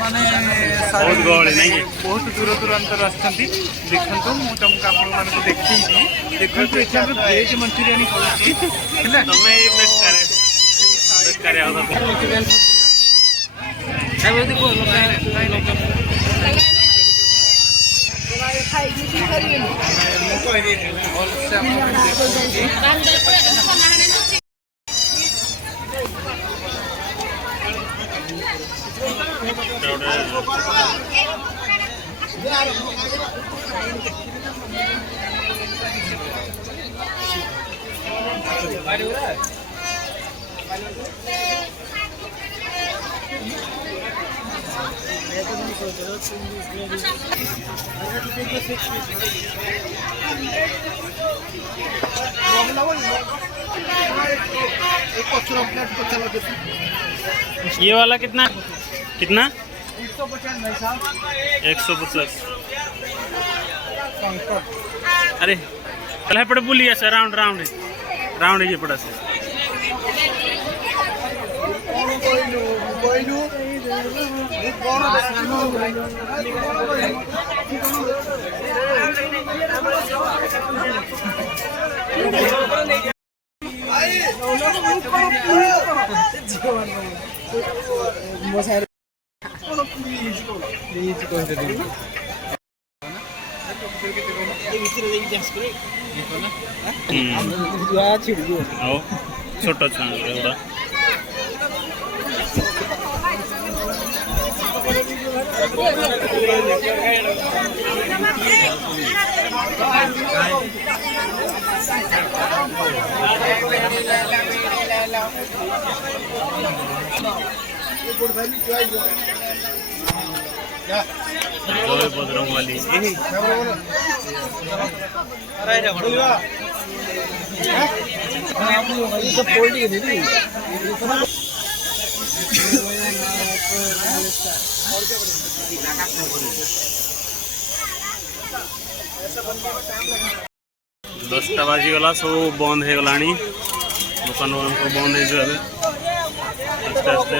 ମାନେ ବହୁତ ଗହଳି ନାଇଁ କି? ବହୁତ ଦୂର ଦୂରାନ୍ତର ଆସିଛନ୍ତି। ଦେଖନ୍ତୁ ମୁଁ ତମକୁ ଆପଣମାନଙ୍କୁ ଦେଖେଇବି। ଦେଖନ୍ତୁ ଏଠି ଆମର ଭେଜ୍ ମଞ୍ଚୁରିଆନ ହେଉଛି ହେଲା। ତମେ ଏଇ ବେକାରେ ଆଉ ये वाला कितना कितना 150 अरे चल पड़े बुलिए सर राउंड राउंड राउंड ये पड़ा सर छोट छुआ 10टा बाजीगला सब बंद हो गला दुकान सब बंद हो आस्ते आस्ते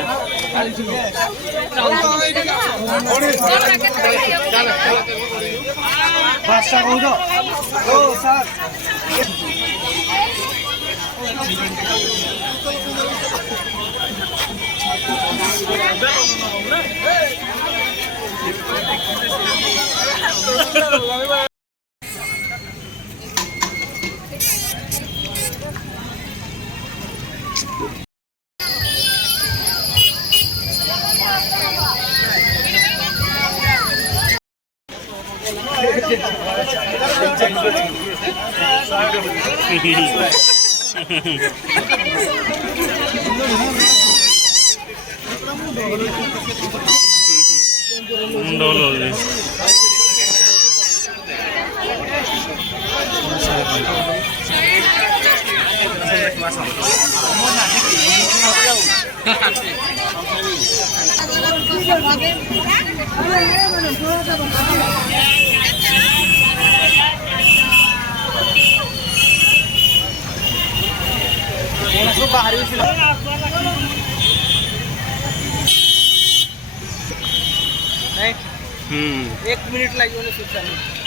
एक मिनिट लगे